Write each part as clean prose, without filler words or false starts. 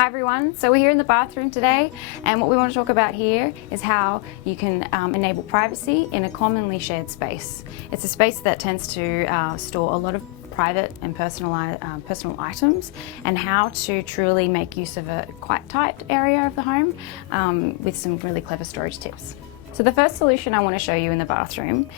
Hi everyone, so we're here in the bathroom today, and what we want to talk about here is how you can enable privacy in a commonly shared space. It's a space that tends to store a lot of private and personal items, and how to truly make use of a quite tight area of the home with some really clever storage tips. So the first solution I want to show you in the bathroom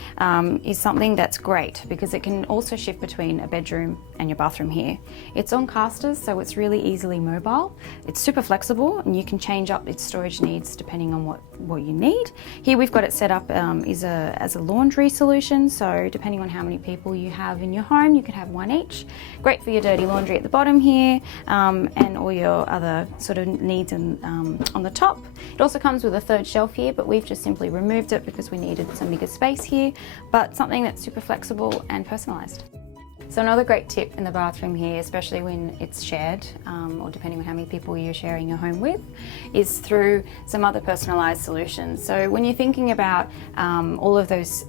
is something that's great because it can also shift between a bedroom and your bathroom here. It's on casters, so it's really easily mobile. It's super flexible and you can change up its storage needs depending on what you need. Here we've got it set up as a laundry solution, so depending on how many people you have in your home, you could have one each. Great for your dirty laundry at the bottom here and all your other sort of needs on the top. It also comes with a third shelf here, but we've just simply removed it because we needed some bigger space here, but something that's super flexible and personalized. So another great tip in the bathroom here, especially when it's shared, or depending on how many people you're sharing your home with, is through some other personalized solutions. So when you're thinking about all of those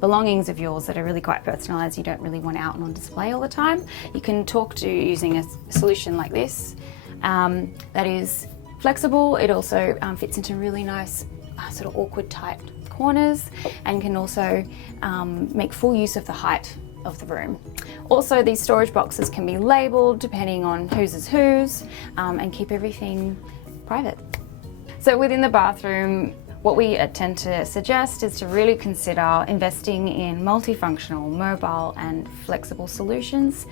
belongings of yours that are really quite personalized, you don't really want out and on display all the time, you can talk to using a solution like this that is flexible. It also fits into really nice sort of awkward tight corners and can also make full use of the height of the room. Also, these storage boxes can be labelled depending on whose is whose and keep everything private. So within the bathroom, what we tend to suggest is to really consider investing in multifunctional, mobile and flexible solutions.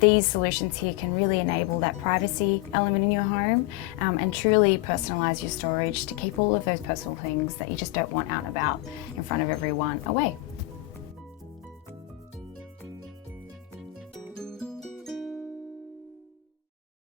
These solutions here can really enable that privacy element in your home and truly personalise your storage to keep all of those personal things that you just don't want out and about in front of everyone away.